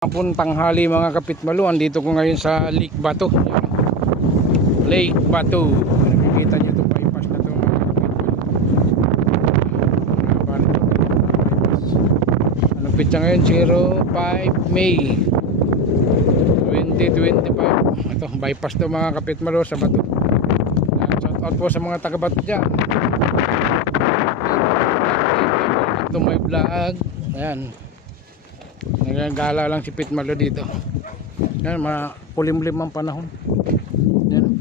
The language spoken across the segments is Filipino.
Hapon tanghali mga kapitmalo, andito ko ngayon sa Lake Bato. Lake Bato. Nakikita nyo itong bypass na ito mga kapitmalo. Anong pitsa ngayon? 05 May 2025. Ito bypass ito mga kapitmalo sa Bato. Shout out po sa mga taga Bato dyan. Ito may vlog. Ayan, nagagala lang si Pitmalo dito. Yan, mapulimlim ang panahon. Yan.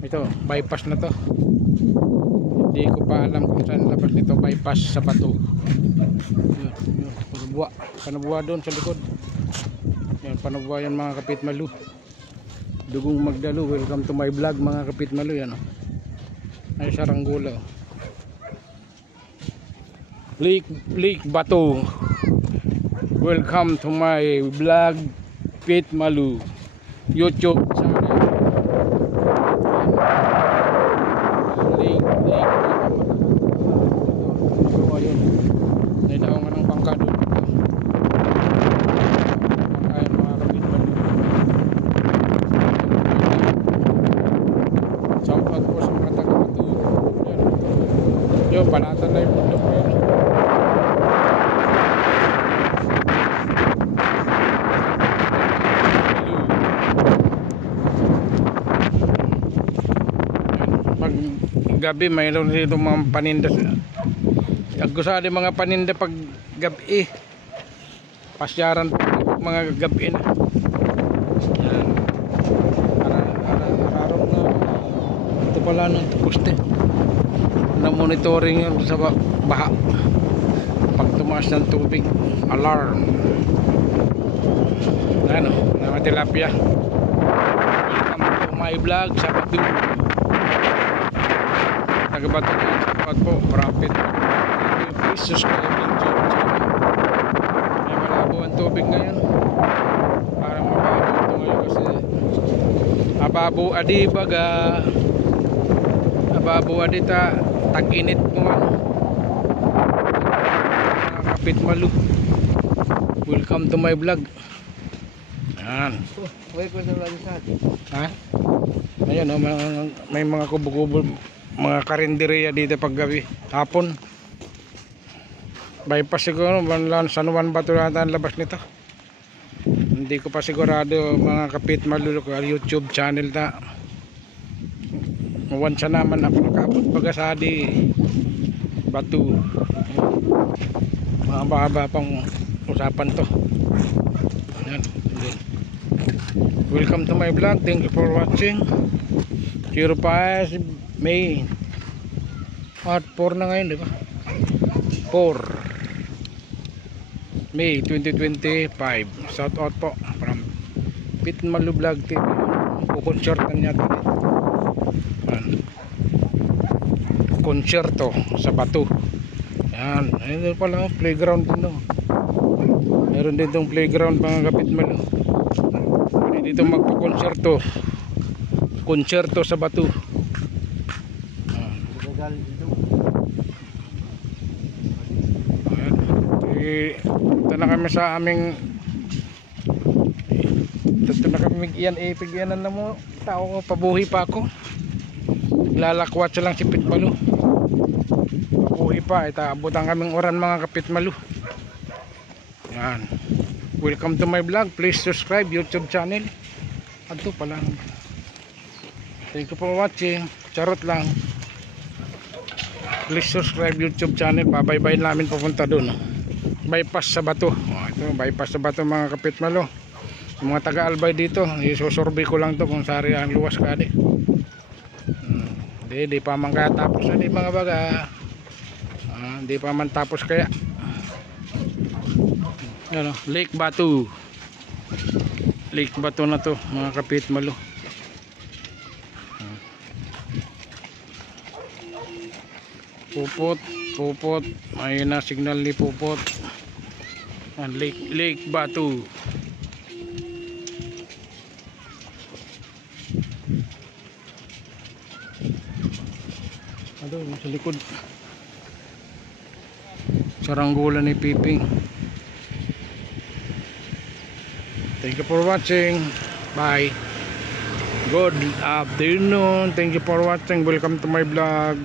Ito, bypass na to. Hindi ko pa alam kung saan labas nito bypass sa Bato. Yan, yan, panabuwa. Panabuwa doon sa likod. Yan, panabuwa yan mga Kapitmalo. Dugong Magdalo, welcome to my vlog mga Kapitmalo. Yan, oh. Ay, Saranggola. Oh. Lake Bato. Welcome to my vlog, Pitmalo YouTube channel. Lake ayun. Naidaw nga ng bangka doon. Ayun mga Kapitmalo. Shout out po sa mga taga-Bato. Yun, banatan na yung bundok na yun. Gabi mayroon dito mga paninda. Agusali mga paninda pag gabi. Pasyaran mga gabi na. Yan. Araw na ito pala ng poste na monitoring yun sa baha pag tumaas ng tubig. Alarm. Ano, mga tilapia. Welcome to my vlog sa Bato. Taga-Bato po, rapid. Please subscribe yung YouTube channel. May malabo ang tubig ngayon. Parang mababo ito ngayon kasi ababo adi baga, ababo adi tag-init naman. Mga Kapitmalo, welcome to my vlog. Yan. Ha? Ayan, oh, may mga kubo-kubo, mga karinderya dito pag gabi, hapon. Bypass siguro, San Juan Bato yata ang labas nito. Hindi ko pa sigurado mga Kapitmalo YouTube channel na. Once naman ako nakapot baga sa di Bato. Mahaba-haba pang usapan to. Yan. Welcome to my vlog. Thank you for watching. 05 May at 4 na ngayon, di ba? 4 May 2025. Shout out po from Pitmalo Vlog TV. Kukonsertan niya dito. Konserto sa Bato. Yan, ayun pala playground din, no? Meron din tong playground mga Kapitmalo. Pwede dito magpakonserto. Konserto sa Bato. Ito na kami sa aming, ito na kami pigyanan na mo tao ko, pabuhi pa ako, lalakwat siya lang si Pitmalo, pabuhi pa, abutan kaming oran mga Kapitmalo. Yan, welcome to my vlog. Please subscribe YouTube channel. Ato pala, thank you for watching. Charot lang. Please subscribe YouTube channel. Babay-bye namin papunta doon. Bypass sa Bato. Ito, bypass sa Bato mga Kapitmalo. Yung mga taga-Albay dito, isusurvey ko lang to kung sari ang luwas ka di. Di pa man kaya tapos di mga baga. Di pa man tapos kaya. Ano, Lake Bato. Lake Bato na to mga Kapitmalo. Pupot, ayun na signal ni Pupot. Lake Bato. Ano, sa likod. Saranggola ni Piping. Thank you for watching. Bye. Good afternoon. Thank you for watching. Welcome to my vlog.